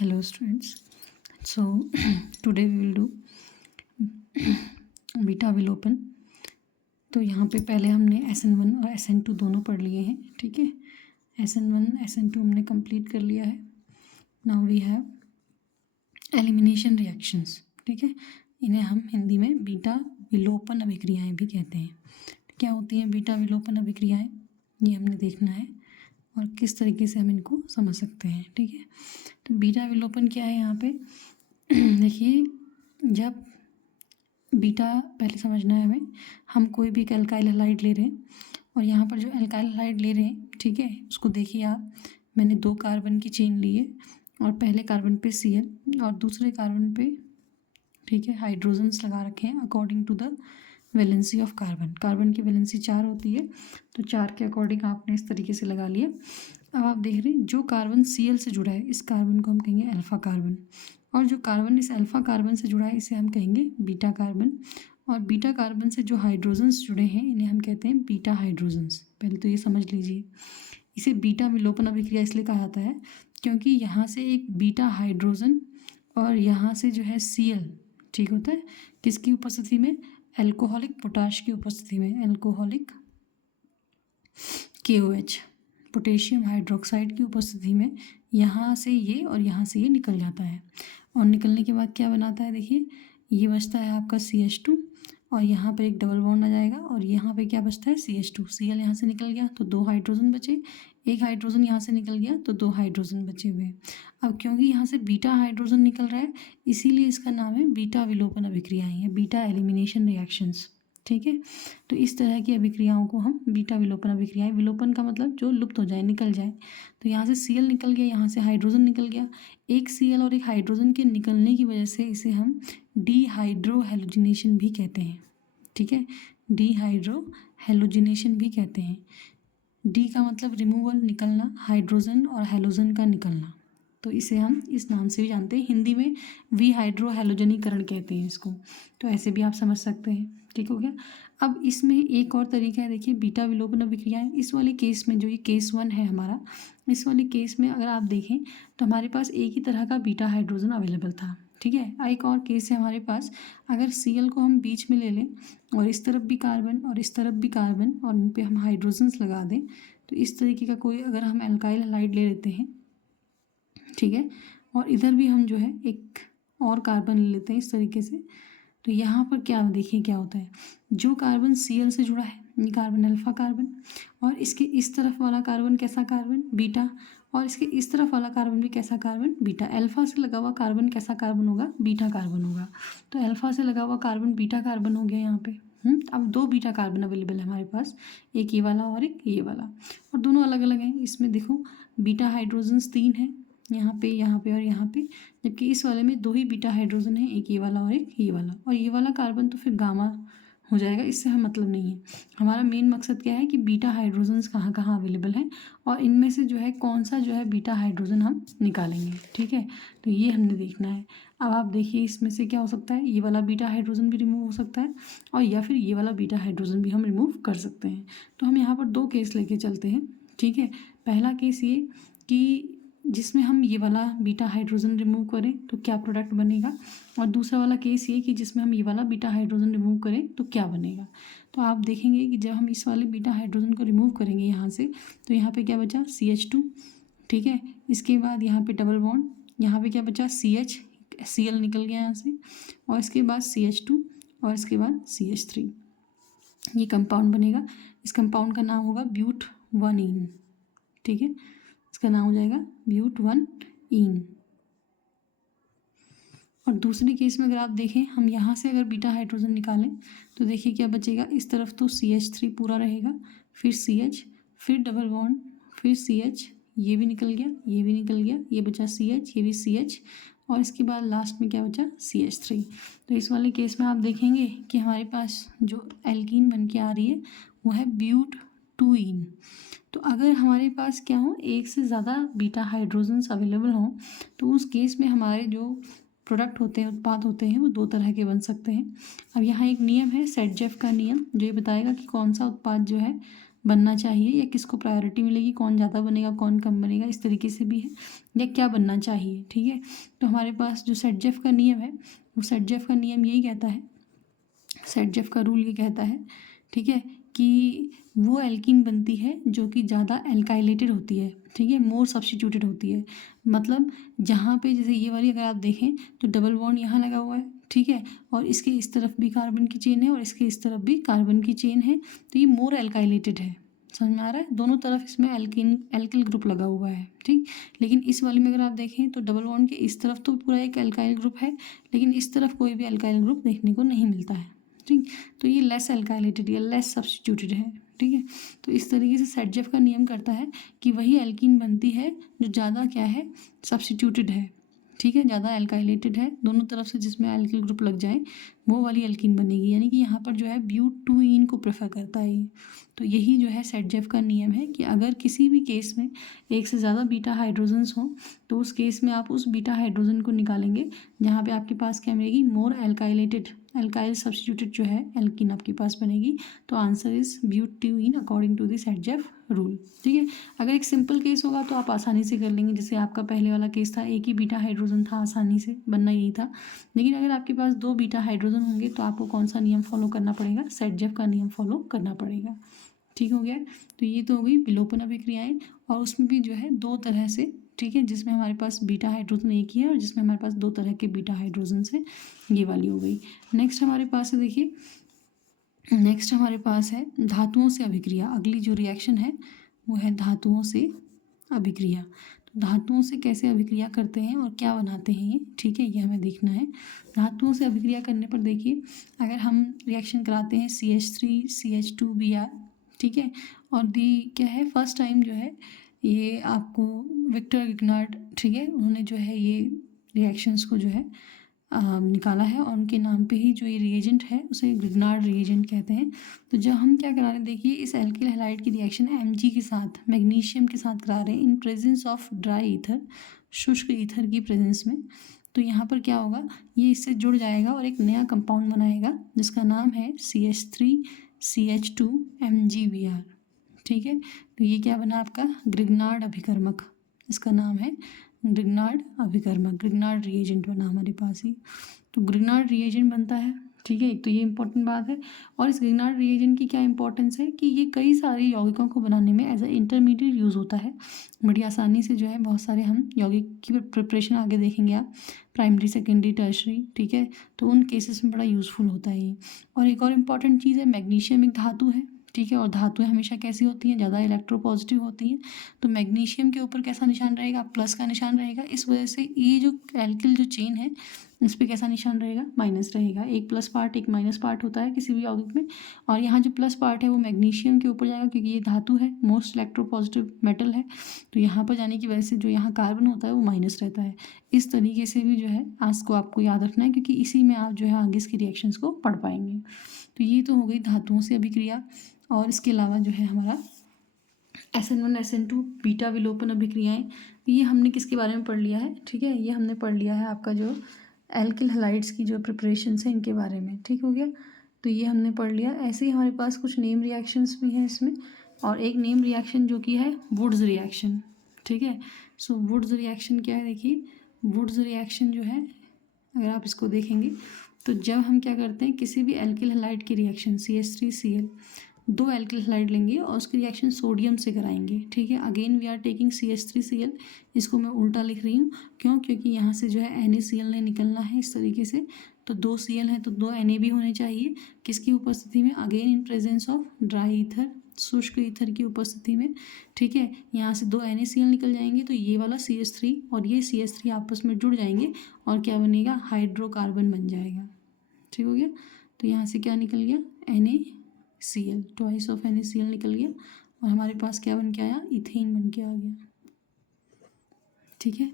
Hello students. So today we will do beta विलोपन. तो यहाँ पे पहले हमने SN1 और SN2 दोनों पढ़ लिए हैं. ठीक है, SN1 SN2 हमने कंप्लीट कर लिया है. Now we have elimination reactions. ठीक है, इन्हें हम हिंदी में बीटा विलोपन अभिक्रियाएं भी कहते हैं. क्या होती हैं बीटा विलोपन अभिक्रियाएं, ये हमने देखना है और किस तरीके से हम इनको समझ सकते हैं. ठीक है, तो बीटा विलोपन क्या है यहाँ पे देखिए, जब बीटा पहले समझना है हमें, हम कोई भी एल्काइल हैलाइड ले रहे हैं और यहाँ पर जो एल्काइल हैलाइड ले रहे हैं, ठीक है, उसको देखिए आप, मैंने 2 कार्बन की चेन ली है और पहले कार्बन पे Cl और दूसरे कार्बन पे, ठीक है, हाइड्रोजन्स लगा रखे हैं according to the valency of carbon. Carbon की वैलेंसी 4 होती है, तो 4 के अकॉर्डिंग आपने इस तरीके से लगा लिया. अब आप देख रहे हैं जो कार्बन Cl से जुड़ा है, इस कार्बन को हम कहेंगे अल्फ़ा कार्बन, और जो कार्बन इस अल्फ़ा कार्बन से जुड़ा है इसे हम कहेंगे बीटा कार्बन, और बीटा कार्बन से जो हाइड्रोजन्स जुड़े हैं इन्हें हम कहते हैं बीटा हाइड्रोजन्स. पहले तो ये समझ लीजिए, इसे बीटा विलोपन अभिक्रिया इसलिए कहा जाता है क्योंकि यहाँ से एक बीटा हाइड्रोजन और यहाँ से जो है Cl, ठीक होता है किसकी उपस्थिति में, एल्कोहलिक पोटाश की उपस्थिति में, एल्कोहलिक KOH पोटेशियम हाइड्रोक्साइड की उपस्थिति में यहाँ से ये और यहाँ से ये निकल जाता है. और निकलने के बाद क्या बनाता है, देखिए ये बचता है आपका CH2 और यहाँ पर एक डबल बॉन्ड आ जाएगा और यहाँ पे क्या बचता है CH2. Cl यहाँ से निकल गया तो 2 हाइड्रोजन बचे, एक हाइड्रोजन यहाँ से निकल गया तो 2 हाइड्रोजन बचे हुए. अब क्योंकि यहाँ से बीटा हाइड्रोजन निकल रहा है इसीलिए इसका नाम है बीटा विलोपन अभिक्रियाएं हैं, बीटा एलिमिनेशन रिएक्शंस. ठीक है, तो इस तरह की अभिक्रियाओं को हम बीटा विलोपन अभिक्रियाएं, विलोपन का मतलब जो लुप्त हो जाए, निकल जाए. तो यहाँ से Cl निकल गया, यहाँ से हाइड्रोजन निकल गया, एक Cl और एक हाइड्रोजन के निकलने की वजह से इसे हम डीहाइड्रो हैलोजिनेशन भी कहते हैं. ठीक है, डीहाइड्रो हैलोजिनेशन भी कहते हैं. डी का मतलब रिमूवल, निकलना, हाइड्रोजन और हैलोजन का निकलना, तो इसे हम इस नाम से भी जानते हैं. हिंदी में विहाइड्रो हैलोजनीकरण कहते हैं इसको, तो ऐसे भी आप समझ सकते हैं. ठीक हो गया. अब इसमें एक और तरीका है, देखिए बीटा विलोपन अभिक्रियाएं. इस वाले केस में जो ये केस 1 है हमारा, इस वाले केस में अगर आप देखें तो हमारे पास एक ही तरह का बीटा हाइड्रोजन अवेलेबल था. ठीक है, एक और केस है हमारे पास, अगर Cl को हम बीच में ले लें और इस तरफ भी कार्बन और इस तरफ भी कार्बन और इन पर हम हाइड्रोजन्स लगा दें, तो इस तरीके का कोई अगर हम एल्काइल हैलाइड ले लेते हैं, ठीक है, और इधर भी हम जो है एक और कार्बन ले लेते हैं इस तरीके से, तो यहाँ पर क्या देखिए क्या होता है, जो कार्बन Cl से जुड़ा है ये कार्बन अल्फ़ा कार्बन, और इसके इस तरफ वाला कार्बन कैसा कार्बन, बीटा, और इसके इस तरफ वाला कार्बन भी कैसा कार्बन, बीटा. अल्फ़ा से लगा हुआ कार्बन कैसा कार्बन होगा, बीटा कार्बन होगा. तो अल्फ़ा से लगा हुआ कार्बन बीटा कार्बन हो गया यहाँ पे. अब 2 बीटा कार्बन अवेलेबल है हमारे पास, एक ये वाला और एक ये वाला, और दोनों अलग अलग हैं. इसमें देखो बीटा हाइड्रोजन्स 3 हैं, यहाँ पे और यहाँ पे, जबकि इस वाले में 2 ही बीटा हाइड्रोजन है, एक ये वाला और एक ये वाला, और ये वाला कार्बन तो फिर गामा हो जाएगा, इससे हम मतलब नहीं है. हमारा मेन मकसद क्या है कि बीटा हाइड्रोजन्स कहाँ कहाँ अवेलेबल हैं और इनमें से जो है कौन सा जो है बीटा हाइड्रोजन हम निकालेंगे. ठीक है, तो ये हमने देखना है. अब आप देखिए इसमें से क्या हो सकता है, ये वाला बीटा हाइड्रोजन भी रिमूव हो सकता है और या फिर ये वाला बीटा हाइड्रोजन भी हम रिमूव कर सकते हैं. तो हम यहाँ पर 2 केस लेके चलते हैं. ठीक है, पहला केस ये कि जिसमें हम ये वाला बीटा हाइड्रोजन रिमूव करें तो क्या प्रोडक्ट बनेगा, और दूसरा वाला केस ये कि जिसमें हम ये वाला बीटा हाइड्रोजन रिमूव करें तो क्या बनेगा. तो आप देखेंगे कि जब हम इस वाले बीटा हाइड्रोजन को रिमूव करेंगे यहाँ से, तो यहाँ पे क्या बचा CH2. ठीक है, इसके बाद यहाँ पे डबल बॉन्ड, यहाँ पे क्या बचा Cl निकल गया यहाँ से, और इसके बाद CH2 और इसके बाद CH3. ये कंपाउंड बनेगा. इस कंपाउंड का नाम होगा ब्यूट-1-ईन. ठीक है, इसका नाम हो जाएगा ब्यूट-1-ईन. और दूसरे केस में अगर आप देखें, हम यहाँ से अगर बीटा हाइड्रोजन निकालें तो देखिए क्या बचेगा, इस तरफ तो CH3 पूरा रहेगा, फिर CH, फिर डबल बॉन्ड, फिर CH, ये भी निकल गया, ये भी निकल गया, ये बचा CH, ये भी CH, और इसके बाद लास्ट में क्या बचा CH3. तो इस वाले केस में आप देखेंगे कि हमारे पास जो एल्कीन बन के आ रही है वो है ब्यूट-2-ईन. तो अगर हमारे पास क्या हो, एक से ज़्यादा बीटा हाइड्रोजन्स अवेलेबल हों तो उस केस में हमारे जो प्रोडक्ट होते हैं, उत्पाद होते हैं, वो 2 तरह के बन सकते हैं. अब यहाँ एक नियम है सेटजेफ का नियम, जो ये बताएगा कि कौन सा उत्पाद जो है बनना चाहिए या किसको प्रायोरिटी मिलेगी, कौन ज़्यादा बनेगा कौन कम बनेगा, इस तरीके से भी है, या क्या बनना चाहिए। ठीक है, तो हमारे पास जो सेटजेफ का नियम है वो सेटजेफ का नियम यही कहता है, सेटजेफ का रूल ये कहता है, ठीक है, कि वो एल्कीन बनती है जो कि ज़्यादा एल्काइलेटेड होती है, ठीक है, मोर सब्स्टिट्यूटेड होती है। मतलब जहाँ पे जैसे ये वाली अगर आप देखें तो डबल बॉन्ड यहाँ लगा हुआ है, ठीक है, और इसके इस तरफ भी कार्बन की चेन है और इसके इस तरफ भी कार्बन की चेन है, तो ये मोर एल्काइलेटेड है। समझ में आ रहा है, दोनों तरफ इसमें एल्किल ग्रुप लगा हुआ है, ठीक। लेकिन इस वाले में अगर आप देखें तो डबल बॉन्ड के इस तरफ तो पूरा एक एल्काइल ग्रुप है, लेकिन इस तरफ कोई भी एल्काइल ग्रुप देखने को नहीं मिलता है, ठीक। तो ये लेस एल्काइलेटेड या लेस सब्स्टिट्यूटेड है, ठीक है। तो इस तरीके से सेटजेफ का नियम करता है कि वही एल्कीन बनती है जो ज़्यादा क्या है, सब्स्टिट्यूटेड है, ठीक है, ज़्यादा एल्काइलेटेड है, दोनों तरफ से जिसमें एल्किल ग्रुप लग जाए वो वाली एल्कीन बनेगी। यानी कि यहाँ पर जो है ब्यूटूइन को प्रेफर करता है ये। तो यही जो है सेटजेफ का नियम है कि अगर किसी भी केस में एक से ज़्यादा बीटा हाइड्रोजन्स हों तो उस केस में आप उस बीटा हाइड्रोजन को निकालेंगे जहाँ पे आपके पास क्या मिलेगी, मोर एल्काइलेटेड एल्काइल सब्स्टिट्यूटेड जो है एल्कीन आपके पास बनेगी। तो answer is but two ene according to the Saytzeff rule, ठीक है। अगर एक सिंपल केस होगा तो आप आसानी से कर लेंगे, जैसे आपका पहले वाला केस था, एक ही बीटा हाइड्रोजन था, आसानी से बनना यही था। लेकिन अगर आपके पास 2 बीटा हाइड्रोजन होंगे तो आपको कौन सा नियम फॉलो करना पड़ेगा, सेटजेफ का नियम फॉलो करना पड़ेगा। ठीक हो गया। तो ये तो हो गई विलोपन अभिक्रियाएं, और उसमें भी जो है 2 तरह से, ठीक है, जिसमें हमारे पास बीटा हाइड्रोजन एक ही है और जिसमें हमारे पास 2 तरह के बीटा हाइड्रोजन है, ये वाली हो गई। नेक्स्ट हमारे पास है, देखिए नेक्स्ट हमारे पास है धातुओं से अभिक्रिया। अगली जो रिएक्शन है वो है धातुओं से अभिक्रिया। तो धातुओं से कैसे अभिक्रिया करते हैं और क्या बनाते हैं ये, ठीक है, ये हमें देखना है। धातुओं से अभिक्रिया करने पर देखिए, अगर हम रिएक्शन कराते हैं CH3CH2Br, ठीक है, और दी क्या है, फर्स्ट टाइम जो है ये आपको विक्टर गिग्नार्ड, ठीक है, उन्होंने जो है ये रिएक्शंस को जो है निकाला है, और उनके नाम पे ही जो ये रिएजेंट है उसे ग्रिग्नार्ड रिएजेंट कहते हैं। तो जब हम क्या करा रहे हैं, देखिए इस एल्किल हैलाइड की रिएक्शन Mg के साथ मैग्नीशियम के साथ करा रहे हैं in presence of dry ether, शुष्क ईथर की प्रेजेंस में। तो यहाँ पर क्या होगा, ये इससे जुड़ जाएगा और एक नया कंपाउंड बनाएगा जिसका नाम है CH3CH2MgBr, ठीक है। तो ये क्या बना आपका, ग्रिग्नार्ड अभिकर्मक, इसका नाम है ग्रिग्नार्ड अभिकर्मक, ग्रिग्नार्ड रिएजेंट बना हमारे पास ही। तो ग्रिग्नार्ड रिएजेंट बनता है, ठीक है, एक तो ये इंपॉर्टेंट बात है। और इस ग्रिग्नार्ड रिएजेंट की क्या इंपॉर्टेंस है कि ये कई सारे यौगिकों को बनाने में एज अ इंटरमीडिएट यूज़ होता है। बड़ी आसानी से जो है बहुत सारे हम यौगिक की प्रिपरेशन आगे देखेंगे आप, प्राइमरी सेकेंडरी टर्शरी, ठीक है, तो उन केसेस में बड़ा यूज़फुल होता है ये। और एक और इम्पॉर्टेंट चीज़ है, मैग्नीशियम एक धातु है, ठीक है, और धातुएं हमेशा कैसी होती हैं, ज़्यादा इलेक्ट्रोपॉजिटिव होती हैं। तो मैग्नीशियम के ऊपर कैसा निशान रहेगा, प्लस का निशान रहेगा। इस वजह से ये जो एल्किल जो चेन है इस पर कैसा निशान रहेगा, माइनस रहेगा। एक प्लस पार्ट एक माइनस पार्ट होता है किसी भी यौगिक में, और यहाँ जो प्लस पार्ट है वो मैग्नीशियम के ऊपर जाएगा क्योंकि ये धातु है, मोस्ट इलेक्ट्रोपॉजिटिव मेटल है। तो यहाँ पर जाने की वजह से जो यहाँ कार्बन होता है वो माइनस रहता है। इस तरीके से भी जो है आज को आपको याद रखना है, क्योंकि इसी में आप जो है आगे इसकी रिएक्शंस को पढ़ पाएंगे। तो ये तो हो गई धातुओं से अभिक्रिया। और इसके अलावा जो है हमारा SN1 SN2 बीटा विलोपन अभिक्रियाएं, ये हमने किसके बारे में पढ़ लिया है, ठीक है, ये हमने पढ़ लिया है आपका जो एल्किल हैलाइड्स की जो प्रिपरेशन है इनके बारे में, ठीक हो गया। तो ये हमने पढ़ लिया। ऐसे ही हमारे पास कुछ नेम रिएक्शंस भी हैं इसमें, और एक नेम रिएक्शन जो कि है वुड्स रिएक्शन, ठीक है। सो वुड्स रिएक्शन क्या है, देखिए वुड्स रिएक्शन जो है अगर आप इसको देखेंगे तो जब हम क्या करते हैं, किसी भी एल्किल हैलाइड की रिएक्शन CH3Cl, 2 एल्किल हैलाइड लेंगे और उसकी रिएक्शन सोडियम से कराएंगे, ठीक है। Again we are taking CH3Cl, इसको मैं उल्टा लिख रही हूँ, क्यों, क्योंकि यहाँ से जो है NaCl ने निकलना है इस तरीके से। तो 2 Cl हैं तो 2 Na भी होने चाहिए, किसकी उपस्थिति में, again in presence of dry ether, शुष्क ईथर की उपस्थिति में, ठीक है। यहाँ से 2 NaCl निकल जाएंगे तो ये वाला CH3 और ये CH3 आपस में जुड़ जाएंगे और क्या बनेगा, हाइड्रोकार्बन बन जाएगा, ठीक हो गया। तो यहाँ से क्या निकल गया, NaCl, ट्वाइस ऑफ NaCl निकल गया, और हमारे पास क्या बन के आया, इथेन बन के आ गया, ठीक है।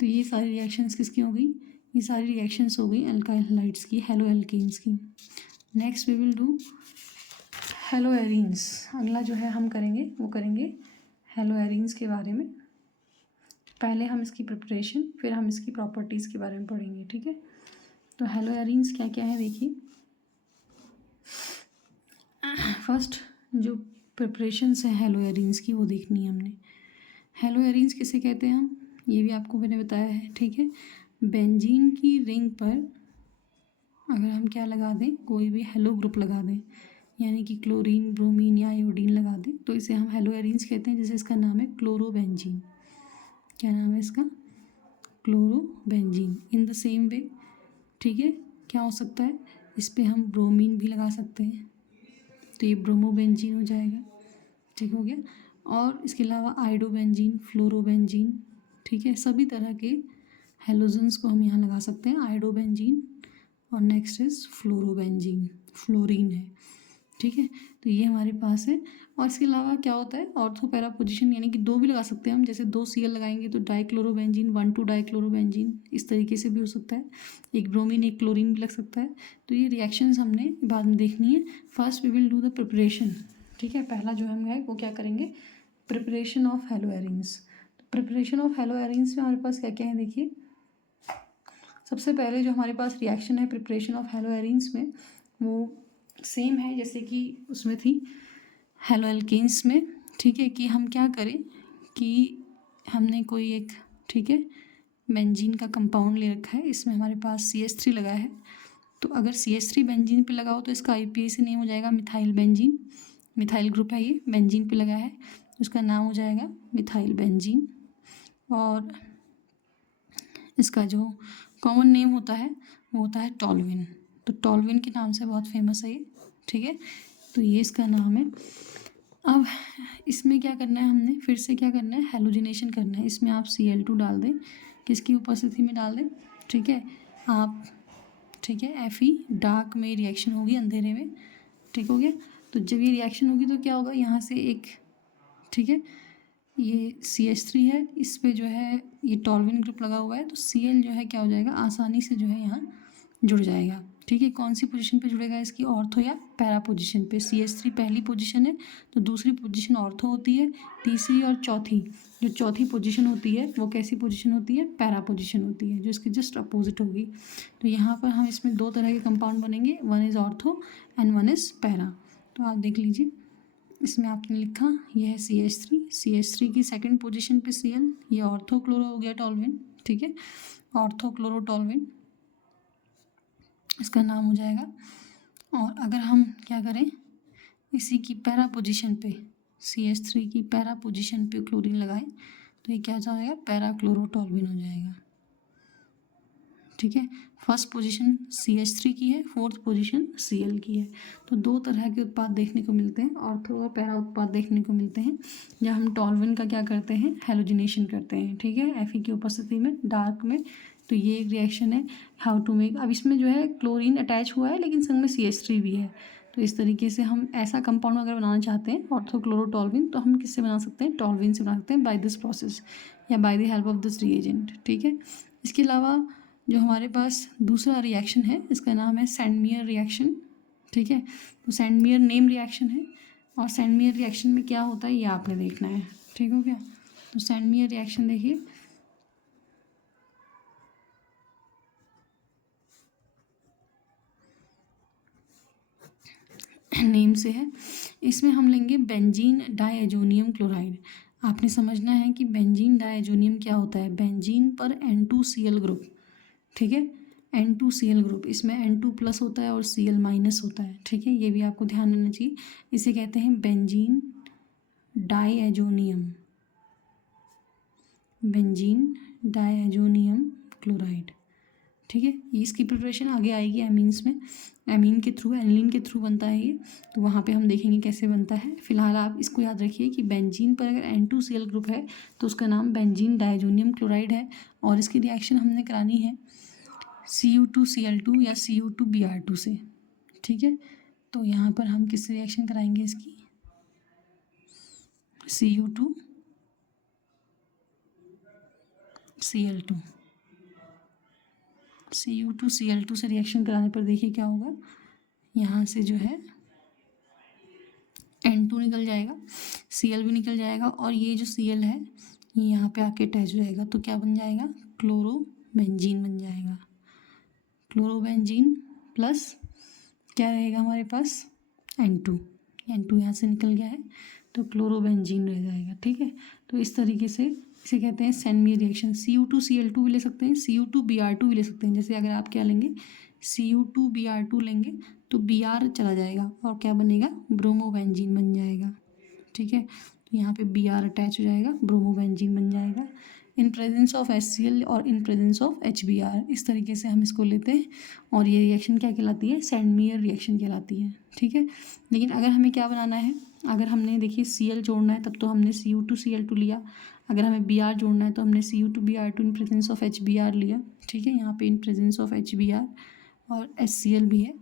तो ये सारी रिएक्शंस किसकी हो गई, ये सारी रिएक्शंस हो गई एल्काइल हैलाइड्स की, हेलो एल्केन्स की। Next we will do halo arenes. अगला जो है हम करेंगे वो करेंगे हेलो एरीन्स के बारे में। पहले हम इसकी प्रिपरेशन फिर हम इसकी प्रॉपर्टीज़ के बारे में पढ़ेंगे, ठीक है। तो हेलो एरीन्स क्या क्या है देखिए। फर्स्ट जो प्रिपरेशंस हैं हेलोएरिन्स की, वो देखनी है हमने। हेलोएरिन्स किसे कहते हैं हम, ये भी आपको मैंने बताया है, ठीक है। बेंजीन की रिंग पर अगर हम क्या लगा दें, कोई भी हेलो ग्रुप लगा दें, यानी कि क्लोरीन, ब्रोमीन या आयोडीन लगा दें, तो इसे हम हेलोएरिन्स कहते हैं। जैसे इसका नाम है क्लोरोबेंजीन। क्या नाम है इसका, chlorobenzene. In the same way, ठीक है, क्या हो सकता है, इस पर हम ब्रोमीन भी लगा सकते हैं, तो ये ब्रोमोबेंजीन हो जाएगा, ठीक हो गया। और इसके अलावा आयोडोबेंजीन, फ्लोरोबेंजीन, ठीक है, सभी तरह के हेलोजन्स को हम यहाँ लगा सकते हैं। आयोडोबेंजीन और नेक्स्ट इज फ्लोरोबेंजीन, फ्लोरीन है, ठीक है। तो ये हमारे पास है। और इसके अलावा क्या होता है, ऑर्थो पैरा पोजिशन, यानी कि दो भी लगा सकते हैं हम। जैसे 2 Cl लगाएंगे तो डाइक्लोरोबेंजीन, 1,2 डाइक्लोरोबेंजीन, इस तरीके से भी हो सकता है। एक ब्रोमीन एक क्लोरीन भी लग सकता है। तो ये रिएक्शंस हमने बाद में देखनी है। First we will do the preparation, ठीक है। पहला जो हम है वो क्या करेंगे, preparation of haloarenes. Preparation of haloarenes में हमारे पास क्या क्या है देखिए। सबसे पहले जो हमारे पास रिएक्शन है प्रिपरेशन ऑफ हेलोएरिन्स में, वो सेम है जैसे कि उसमें थी हेलो एल्केन्स में, ठीक है। कि हम क्या करें कि हमने कोई एक, ठीक है, बेंजीन का कंपाउंड ले रखा है, इसमें हमारे पास CH3 लगा है। तो अगर CH3 बेंजीन पे लगा हो तो इसका IUPAC नेम हो जाएगा मिथाइल बेंजीन। मिथाइल ग्रुप है ये, बेंजीन पे लगा है, उसका नाम हो जाएगा मिथाइल बेंजीन। और इसका जो कॉमन नेम होता है वो होता है टॉल्विन। तो टॉल्विन के नाम से बहुत फेमस है ये, ठीक है। तो ये इसका नाम है। अब इसमें क्या करना है, हमने फिर से क्या करना है, हेलोजिनेशन करना है। इसमें आप Cl2 डाल दें, किसकी उपस्थिति में डाल दें, ठीक है, आप, ठीक है। Fe डार्क में रिएक्शन होगी, अंधेरे में, ठीक हो गया। तो जब ये रिएक्शन होगी तो क्या होगा, यहाँ से एक, ठीक है, ये CH3 है, इस पे जो है ये टॉल्विन ग्रुप लगा हुआ है, तो Cl जो है क्या हो जाएगा, आसानी से जो है यहाँ जुड़ जाएगा, ठीक है। कौन सी पोजीशन पे जुड़ेगा, इसकी ऑर्थो या पैरा पोजीशन पे। CH3 पहली पोजीशन है, तो दूसरी पोजीशन ऑर्थो होती है। तीसरी और चौथी, जो चौथी पोजीशन होती है वो कैसी पोजीशन होती है, पैरा पोजीशन होती है, जो इसके जस्ट अपोजिट होगी। तो यहाँ पर हम इसमें दो तरह के कंपाउंड बनेंगे, one is ortho and one is para. तो आप देख लीजिए, इसमें आपने लिखा ये है CH3 की सेकंड पोजीशन पे Cl, ये ऑर्थो क्लोरो हो गया टॉल्विन, ठीक है, ऑर्थो क्लोरो टॉल्विन इसका नाम हो जाएगा। और अगर हम क्या करें, इसी की पैरा पोजीशन पे CH3 की पैरा पोजीशन पे क्लोरीन लगाएं, तो ये क्या हो जाएगा, पैरा क्लोरो टॉल्विन हो जाएगा, ठीक है। फर्स्ट पोजीशन CH3 की है, फोर्थ पोजीशन Cl की है। तो दो तरह के उत्पाद देखने को मिलते हैं, ऑर्थो और पैरा उत्पाद देखने को मिलते हैं, जब हम टॉल्विन का क्या करते हैं, हेलोजिनेशन करते हैं, ठीक है, Fe की उपस्थिति में डार्क में। तो ये एक रिएक्शन है, हाउ टू मेक। अब इसमें जो है क्लोरीन अटैच हुआ है लेकिन संग में CH3 भी है। तो इस तरीके से हम ऐसा कंपाउंड अगर बनाना चाहते हैं ऑर्थो क्लोरो टॉल्विन, तो हम किससे बना सकते हैं, टॉल्विन से बना सकते हैं, बाय दिस प्रोसेस या by the help of this reagent, ठीक है। इसके अलावा जो हमारे पास दूसरा रिएक्शन है, इसका नाम है सैंडमियर रिएक्शन, ठीक है। तो सैंडमियर नेम रिएक्शन है, और सैंडमियर रिएक्शन में क्या होता है ये आपने देखना है, ठीक हो गया। तो सैंडमियर रिएक्शन देखिए, नेम से है। इसमें हम लेंगे बेंजीन डाइएजोनियम क्लोराइड। आपने समझना है कि बेंजीन डाइएजोनियम क्या होता है, बेंजीन पर N2Cl ग्रुप, ठीक है, N2Cl ग्रुप, इसमें N2+ होता है और Cl- होता है, ठीक है। ये भी आपको ध्यान देना चाहिए। इसे कहते हैं benzene diazonium, benzene diazonium chloride, ठीक है। इसकी प्रिपरेशन आगे आएगी एमीन्स में, एमीन के थ्रू, एनिलीन के थ्रू बनता है ये, तो वहाँ पे हम देखेंगे कैसे बनता है। फिलहाल आप इसको याद रखिए कि बेंजीन पर अगर N2Cl ग्रुप है तो उसका नाम बेंजीन डाइएजोनियम क्लोराइड है, और इसकी रिएक्शन हमने करानी है Cu2Cl2 या Cu2Br2 से, ठीक है। तो यहाँ पर हम किस रिएक्शन कराएंगे इसकी, Cu2Cl2, Cu2Cl2 से रिएक्शन कराने पर देखिए क्या होगा, यहाँ से जो है N2 निकल जाएगा, Cl भी निकल जाएगा, और ये जो Cl है ये यहाँ पे आके अटैच हो जाएगा, तो क्या बन जाएगा, क्लोरोबेंजीन बन जाएगा। क्लोरोबेंजीन प्लस क्या रहेगा हमारे पास, N2, N2 यहाँ से निकल गया है तो क्लोरोबेंजीन रह जाएगा। ठीक है, तो इस तरीके से इसे कहते हैं सैंडमियर रिएक्शन। Cu2Cl2 भी ले सकते हैं, Cu2Br2 भी ले सकते हैं। जैसे अगर आप क्या लेंगे, Cu2Br2 लेंगे तो Br चला जाएगा और क्या बनेगा, ब्रोमोबेंजीन बन जाएगा। ठीक है, तो यहाँ पे Br अटैच हो जाएगा, ब्रोमोबेंजीन बन जाएगा इन प्रेजेंस ऑफ HCl और इन प्रेजेंस ऑफ HBr। इस तरीके से हम इसको लेते हैं और ये रिएक्शन क्या कहलाती है, सैंडमियर रिएक्शन कहलाती है। ठीक है, लेकिन अगर हमें क्या बनाना है, अगर हमने देखिए Cl जोड़ना है तब तो हमने Cu2Cl2 लिया, अगर हमें Br जोड़ना है तो हमने Cu2Br2 in presence of HBr लिया। ठीक है, यहाँ पे इन प्रेजेंस ऑफ HBr और HCl भी है,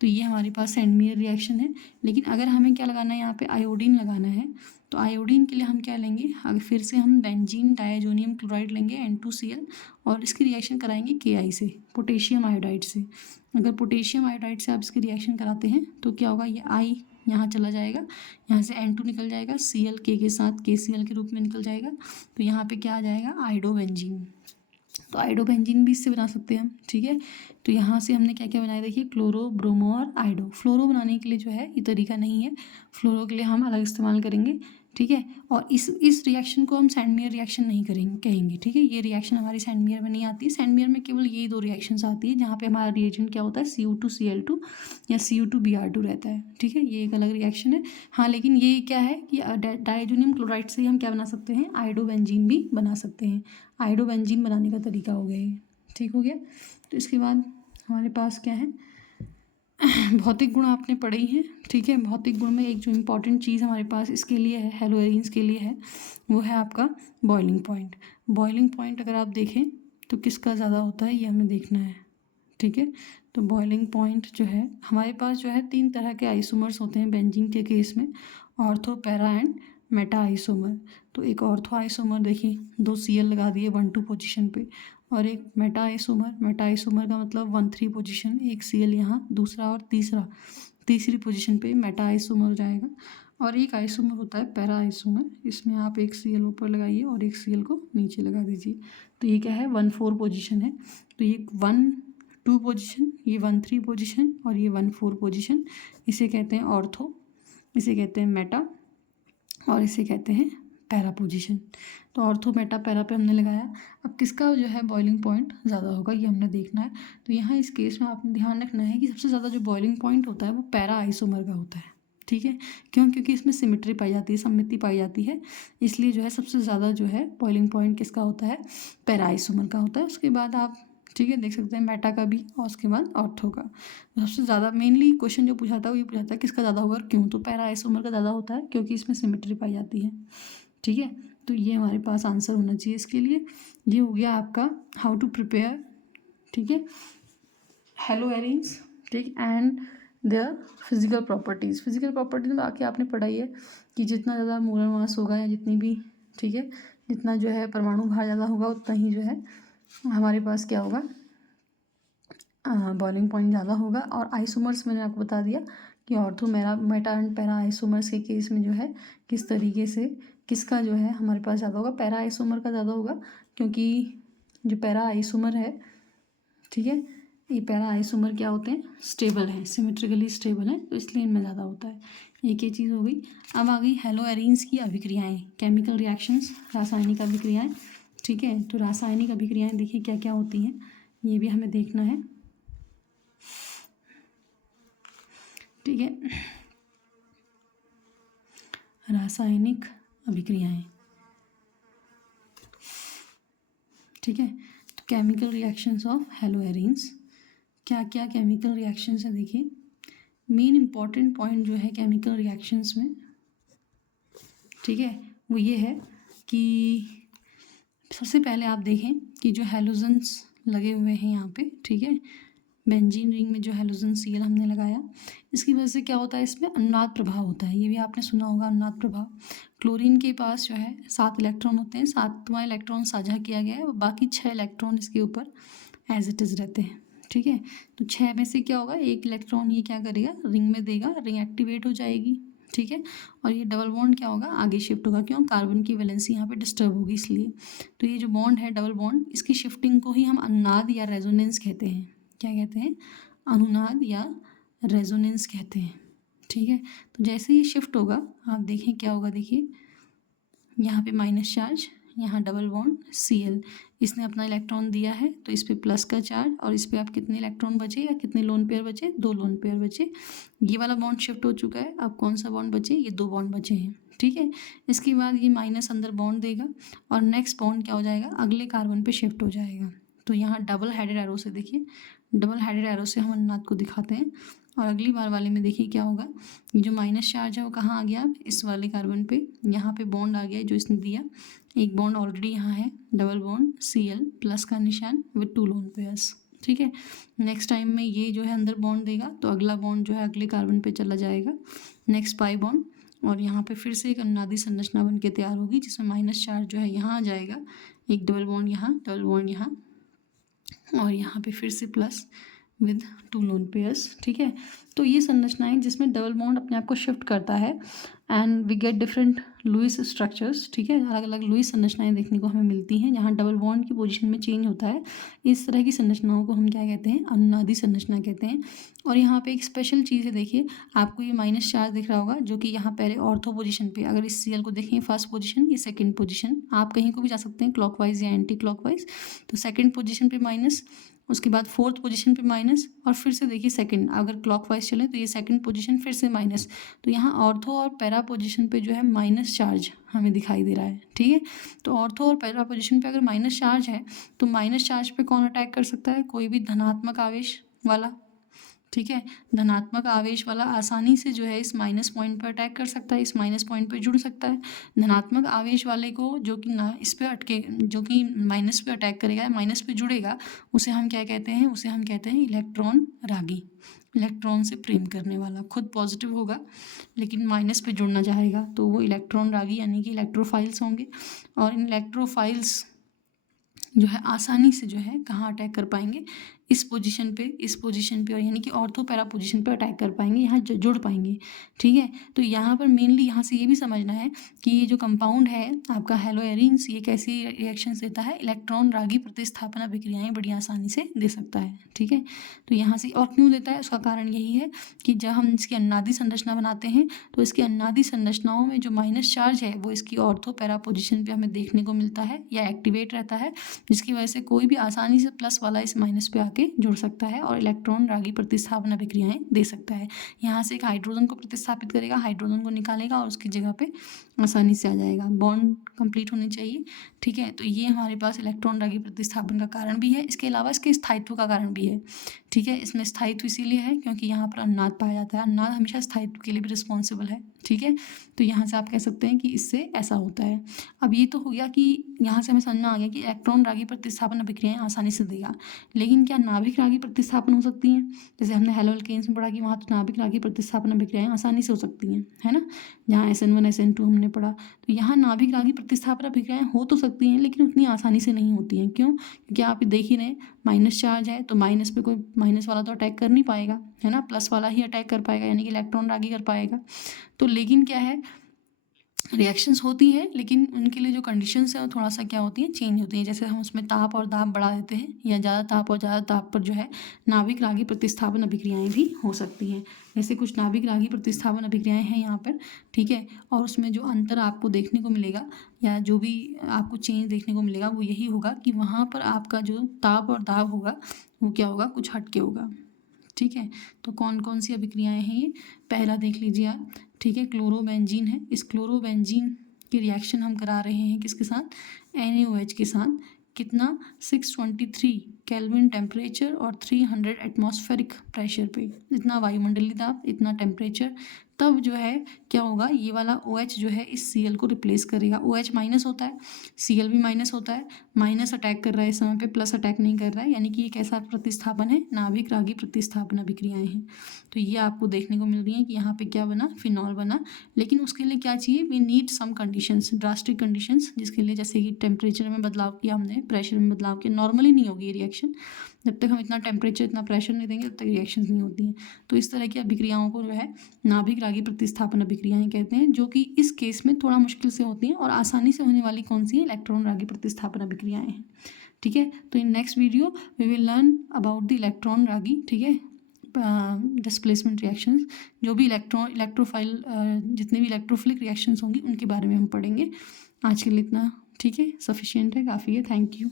तो ये हमारे पास सैंडमियर रिएक्शन है। लेकिन अगर हमें क्या लगाना है, यहाँ पे आयोडीन लगाना है, तो आयोडीन के लिए हम क्या लेंगे, अगर फिर से हम बेंजीन डायजोनियम क्लोराइड लेंगे N2Cl और इसकी रिएक्शन कराएंगे Ki से, पोटेशियम आयोडाइड से। अगर पोटेशियम आयोडाइड से आप इसकी रिएक्शन कराते हैं तो क्या होगा, ये I यहाँ चला जाएगा, यहाँ से N2 निकल जाएगा, Cl के साथ KCl के रूप में निकल जाएगा, तो यहाँ पे क्या आ जाएगा, आइडोबेंजीन। तो आइडोबेंजीन भी इससे बना सकते हैं हम। ठीक है, तो यहाँ से हमने क्या क्या बनाया, देखिए क्लोरो, ब्रोमो और आइडो। फ्लोरो बनाने के लिए जो है ये तरीका नहीं है, फ्लोरो के लिए हम अलग इस्तेमाल करेंगे। ठीक है, और इस रिएक्शन को हम सैंडमियर रिएक्शन नहीं करेंगे कहेंगे। ठीक है, ये रिएक्शन हमारी सैंडमियर में नहीं आती। सैंडमियर में केवल ये दो रिएक्शंस आती है जहाँ पे हमारा रिएजेंट क्या होता है, Cu2Cl2 या Cu2Br2 रहता है। ठीक है, ये एक अलग रिएक्शन है। हाँ, लेकिन ये क्या है कि डायजोनियम क्लोराइड से हम क्या बना सकते हैं, आइडोबेंजीन भी बना सकते हैं। आइडोबेंजीन बनाने का तरीका हो गया ये। ठीक हो गया, तो इसके बाद हमारे पास क्या है, भौतिक गुण आपने पढ़े ही हैं। ठीक है, भौतिक गुण में एक जो इम्पॉर्टेंट चीज़ हमारे पास इसके लिए है, हेलोएरिन्स के लिए है, वो है आपका बॉइलिंग पॉइंट। बॉइलिंग पॉइंट अगर आप देखें तो किसका ज़्यादा होता है, ये हमें देखना है। ठीक है, तो बॉइलिंग पॉइंट जो है हमारे पास जो है 3 तरह के आइसोमर्स होते हैं बेंजीन के केस में, ortho, para and Meta isomer. तो एक ऑर्थो आइसोमर देखिए, 2 Cl लगा दिए 1-2 पोजीशन पे, और एक मेटा आइसोमर का मतलब 1-3 पोजीशन, एक Cl यहाँ, दूसरा और तीसरी पोजीशन पे मेटा आइसोमर हो जाएगा। और एक आइसोमर होता है पैरा आइसोमर, इसमें आप एक Cl ऊपर लगाइए और एक Cl को नीचे लगा दीजिए। तो ये क्या है, 1-4 पोजीशन है। तो ये 1-2 पोजीशन, ये 1-3 पोजीशन और ये 1-4 पोजीशन, इसे कहते हैं ऑर्थो, इसे कहते हैं मेटा और इसे कहते हैं पैरा पोजीशन। तो ऑर्थो, मेटा, पैरा पे हमने लगाया। अब किसका जो है बॉइलिंग पॉइंट ज़्यादा होगा ये हमने देखना है। तो यहाँ इस केस में आपने ध्यान रखना है कि सबसे ज़्यादा जो बॉइलिंग पॉइंट होता है वो पैरा आइसोमर का होता है। ठीक है, क्यों, क्योंकि इसमें सिमेट्री पाई जाती है, सममिति पाई जाती है, इसलिए जो है सबसे ज़्यादा जो है बॉइलिंग पॉइंट किसका होता है, पैरा आइसोमर का होता है। उसके बाद आप ठीक है देख सकते हैं मेटा का भी, और उसके बाद ऑर्थो का। तो सबसे ज़्यादा मेनली क्वेश्चन जो पूछा था वो ये पूछा था किसका ज़्यादा होगा और क्यों, तो पैरा आइसोमर का ज़्यादा होता है क्योंकि इसमें सिमेट्री पाई जाती है। ठीक है, तो ये हमारे पास आंसर होना चाहिए इसके लिए। ये हो गया आपका हाउ टू प्रिपेयर, ठीक है, हेलोएरिन्स, ठीक, and their physical properties. Physical properties में बाकी आपने पढ़ा ही है कि जितना ज़्यादा मोलर मास होगा या जितनी भी, ठीक है, जितना जो है परमाणु भार ज़्यादा होगा उतना ही जो है हमारे पास क्या होगा, बॉइलिंग पॉइंट ज़्यादा होगा। और आइसोमर्स मैंने आपको बता दिया कि ortho, Meta and para isomers के केस में जो है किस तरीके से किसका जो है हमारे पास ज़्यादा होगा, पैरा आइसोमर का ज़्यादा होगा, क्योंकि जो पैरा आइसोमर है, ठीक है, ये पैरा आइसोमर क्या होते हैं, स्टेबल हैं, सिमेट्रिकली स्टेबल हैं, तो इसलिए इनमें ज़्यादा होता है। एक ये चीज़ हो गई। अब आ गई हेलोएरिन्स की अभिक्रियाएँ, केमिकल रिएक्शंस, रासायनिक अभिक्रियाएँ। ठीक है, तो रासायनिक अभिक्रियाएँ देखिए क्या क्या होती हैं, ये भी हमें देखना है। ठीक है, रासायनिक अभिक्रियाएं, ठीक है, तो केमिकल रिएक्शंस ऑफ हेलोएरिन्स, क्या क्या केमिकल रिएक्शंस है देखिए। मेन इंपॉर्टेंट पॉइंट जो है केमिकल रिएक्शंस में, ठीक है, वो ये है कि सबसे पहले आप देखें कि जो हैलोजन्स लगे हुए हैं यहाँ पे, ठीक है, बेंजीन रिंग में जो हैलोजन Cl हमने लगाया, इसकी वजह से क्या होता है, इसमें अनुनाद प्रभाव होता है। ये भी आपने सुना होगा, अनुनाद प्रभाव। क्लोरीन के पास जो है 7 इलेक्ट्रॉन होते हैं, 7वां इलेक्ट्रॉन साझा किया गया है और बाकी 6 इलेक्ट्रॉन इसके ऊपर एज इट इज़ रहते हैं। ठीक है, तो 6 में से क्या होगा, 1 इलेक्ट्रॉन ये क्या करेगा, रिंग में देगा, रिंग एक्टिवेट हो जाएगी। ठीक है, और ये डबल बॉन्ड क्या होगा, आगे शिफ्ट होगा, क्यों, कार्बन की वैलेंसी यहाँ पे डिस्टर्ब होगी इसलिए। तो ये जो बॉन्ड है डबल बॉन्ड, इसकी शिफ्टिंग को ही हम अनुनाद या रेजोनेंस कहते हैं। क्या कहते हैं, अनुनाद या रेजोनेंस कहते हैं। ठीक है। तो जैसे ये शिफ्ट होगा आप देखें क्या होगा, देखिए यहाँ पे माइनस चार्ज, यहाँ डबल बॉन्ड Cl, इसने अपना इलेक्ट्रॉन दिया है तो इस पे प्लस का चार्ज, और इस पे आप कितने इलेक्ट्रॉन बचे या कितने लोन पेयर बचे, 2 लोन पेयर बचे। ये वाला बॉन्ड शिफ्ट हो चुका है, अब कौन सा बॉन्ड बचे, ये 2 बॉन्ड बचे हैं, ठीक है। इसके बाद ये माइनस अंदर बॉन्ड देगा और नेक्स्ट बॉन्ड क्या हो जाएगा, अगले कार्बन पे शिफ्ट हो जाएगा। तो यहाँ डबल हेडेड एरो से देखिए, डबल हेडेड एरो से हम अनुनाद को दिखाते हैं। और अगली बार वाले में देखिए क्या होगा, ये जो माइनस चार्ज है वो कहाँ आ गया, अब इस वाले कार्बन पे, यहाँ पे बॉन्ड आ गया जो इसने दिया, एक बॉन्ड ऑलरेडी यहाँ है, डबल बॉन्ड Cl प्लस का निशान विद 2 लोन पेयर्स, ठीक है। नेक्स्ट टाइम में ये जो है अंदर बॉन्ड देगा तो अगला बॉन्ड जो है अगले कार्बन पे चला जाएगा, नेक्स्ट पाई बॉन्ड, और यहाँ पे फिर से एक अनुनादी संरचना बन के तैयार होगी जिसमें माइनस चार्ज जो है यहाँ आ जाएगा, एक डबल बॉन्ड यहाँ, डबल बॉन्ड यहाँ, और यहाँ पे फिर से प्लस विद 2 लोन पेयर्स, ठीक है। तो ये संरचनाएं जिसमें डबल बॉन्ड अपने आप को शिफ्ट करता है and we get different Lewis structures, ठीक है। अलग अलग लुईस संरचनाएं देखने को हमें मिलती हैं जहाँ डबल बॉन्ड की पोजीशन में चेंज होता है। इस तरह की संरचनाओं को हम क्या कहते हैं, अनुनादी संरचना कहते हैं। और यहाँ पे एक स्पेशल चीज़ है, देखिए आपको ये माइनस चार्ज दिख रहा होगा जो कि यहाँ पहले ऑर्थो पोजीशन पे, अगर इस Cl को देखें फर्स्ट पोजीशन, ये सेकंड पोजीशन, आप कहीं को भी जा सकते हैं क्लॉकवाइज या एंटी क्लॉकवाइज। तो सेकंड पोजीशन पे माइनस, उसके बाद फोर्थ पोजीशन पे माइनस, और फिर से देखिए सेकंड, अगर क्लॉकवाइज चले तो ये सेकंड पोजीशन फिर से माइनस। तो यहाँ ऑर्थो और पैरा पोजीशन पे जो है माइनस चार्ज हमें दिखाई दे रहा है, ठीक है। तो ऑर्थो और पैरा पोजीशन पे अगर माइनस चार्ज है तो माइनस चार्ज पे कौन अटैक कर सकता है, कोई भी धनात्मक आवेश वाला, ठीक है। धनात्मक आवेश वाला आसानी से जो है इस माइनस पॉइंट पर अटैक कर सकता है, इस माइनस पॉइंट पर जुड़ सकता है। धनात्मक आवेश वाले को जो कि ना इस पे अटके, जो कि माइनस पे अटैक करेगा, माइनस पे जुड़ेगा, उसे हम क्या कहते हैं, उसे हम कहते हैं इलेक्ट्रॉन रागी। इलेक्ट्रॉन से प्रेम करने वाला, खुद पॉजिटिव होगा लेकिन माइनस पे जुड़ना चाहेगा तो वो इलेक्ट्रॉन रागी यानी कि इलेक्ट्रोफाइल्स होंगे। और इन इलेक्ट्रोफाइल्स जो है आसानी से जो है कहाँ अटैक कर पाएंगे, इस पोजीशन पे, और यानी कि ऑर्थो पैरा पोजीशन पे अटैक कर पाएंगे, यहाँ जुड़ पाएंगे, ठीक है। तो यहाँ पर मेनली यहाँ से ये भी समझना है कि ये जो कंपाउंड है आपका हेलोएरिन्स, ये कैसी रिएक्शंस देता है, इलेक्ट्रॉन रागी प्रतिस्थापन अभिक्रियाएं बड़ी आसानी से दे सकता है, ठीक है। तो यहाँ से, और क्यों देता है उसका कारण यही है कि जब हम इसकी अन्नादी संरचना बनाते हैं तो इसकी अन्नादी संरचनाओं में जो माइनस चार्ज है वो इसकी ऑर्थो पैरा पोजिशन पर हमें देखने को मिलता है या एक्टिवेट रहता है, जिसकी वजह से कोई भी आसानी से प्लस वाला इस माइनस पे के जुड़ सकता है और इलेक्ट्रॉन रागी प्रतिस्थापन अभिक्रियाएं दे सकता है। यहाँ से एक हाइड्रोजन को प्रतिस्थापित करेगा, हाइड्रोजन को निकालेगा और उसकी जगह पे आसानी से आ जाएगा। बॉन्ड कंप्लीट होनी चाहिए, ठीक है। तो ये हमारे पास इलेक्ट्रॉन रागी प्रतिस्थापन का कारण भी है, इसके अलावा इसके स्थायित्व का कारण भी है, ठीक है। इसमें स्थायित्व इसीलिए है क्योंकि यहाँ पर अनुनाद पाया जाता है, अनुनाद हमेशा स्थायित्व के लिए भी रिस्पॉन्सिबल है, ठीक है। तो यहाँ से आप कह सकते हैं कि इससे ऐसा होता है। अब ये तो हो गया कि यहाँ से हमें समझ में आ गया कि इलेक्ट्रॉन रागी प्रतिस्थापन अभिक्रियाएं आसानी से देगा, लेकिन क्या नाभिक रागी प्रतिस्थापन हो सकती हैं, जैसे हमने हेलोअल्केन्स में पढ़ा कि वहाँ तो नाभिक रागी प्रतिस्थापन अभिक्रियाएं आसानी से हो सकती हैं, है ना, जहाँ SN1 SN2 हमने पढ़ा। तो यहाँ नाभिक रागी प्रतिस्थापन अभिक्रियाएं हो तो सकती हैं लेकिन उतनी आसानी से नहीं होती हैं, क्यों, क्योंकि आप देख ही रहे माइनस चार्ज है तो माइनस पे कोई माइनस वाला तो अटैक कर नहीं पाएगा, है ना, प्लस वाला ही अटैक कर पाएगा यानी कि इलेक्ट्रॉन रागी कर पाएगा। तो लेकिन क्या है, रिएक्शंस होती हैं लेकिन उनके लिए जो कंडीशंस हैं वो थोड़ा सा क्या होती हैं, चेंज होती हैं। जैसे हम उसमें ताप और दाब बढ़ा देते हैं या ज़्यादा ताप और ज़्यादा ताप पर जो है नाभिक रागी प्रतिस्थापन अभिक्रियाएं भी हो सकती हैं। जैसे कुछ नाभिक रागी प्रतिस्थापन अभिक्रियाएं हैं यहाँ पर, ठीक है। और उसमें जो अंतर आपको देखने को मिलेगा या जो भी आपको चेंज देखने को मिलेगा वो यही होगा कि वहाँ पर आपका जो ताप और दाब होगा वो क्या होगा, कुछ हट के होगा, ठीक है। तो कौन कौन सी अभिक्रियाएं हैं ये, पहला देख लीजिए आप, ठीक है, क्लोरोबेंजीन है। इस क्लोरोबेंजीन की रिएक्शन हम करा रहे हैं किसके साथ, NaOH के साथ, कितना 623 केल्विन टेम्परेचर और 300 एटमॉस्फेरिक प्रेशर पे, इतना वायुमंडलीय दाब, इतना टेम्परेचर, तब जो है क्या होगा, ये वाला OH जो है इस Cl को रिप्लेस करेगा। OH माइनस होता है, Cl भी माइनस होता है, माइनस अटैक कर रहा है इस समय पे, प्लस अटैक नहीं कर रहा है, यानी कि ये कैसा प्रतिस्थापन है, नाभिक रागी प्रतिस्थापन अभिक्रियाएं हैं। तो ये आपको देखने को मिल रही है कि यहाँ पे क्या बना, फिनॉल बना। लेकिन उसके लिए क्या चाहिए, we need some conditions, drastic conditions, जिसके लिए जैसे कि टेम्परेचर में बदलाव किया हमने, प्रेशर में बदलाव किया, नॉर्मली नहीं होगी ये रिएक्शन, जब तक हम इतना टेम्परेचर इतना प्रेशर नहीं देंगे तब तक रिएक्शंस नहीं होती हैं। तो इस तरह की अभिक्रियाओं को जो है नाभिक रागी प्रतिस्थापन अभिक्रियाएं कहते हैं, जो कि इस केस में थोड़ा मुश्किल से होती हैं और आसानी से होने वाली कौन सी है, इलेक्ट्रॉन रागी प्रतिस्थापन अभिक्रियाएं हैं, ठीक है। तो in next video we will learn about the electron रागी, ठीक है। डिस्प्लेसमेंट रिएक्शंस, जो भी इलेक्ट्रोफाइल जितने भी इलेक्ट्रोफिलिक रिएक्शंस होंगी उनके बारे में हम पढ़ेंगे। आज के लिए इतना ठीक है, सफिशिएंट है, काफ़ी है। Thank you.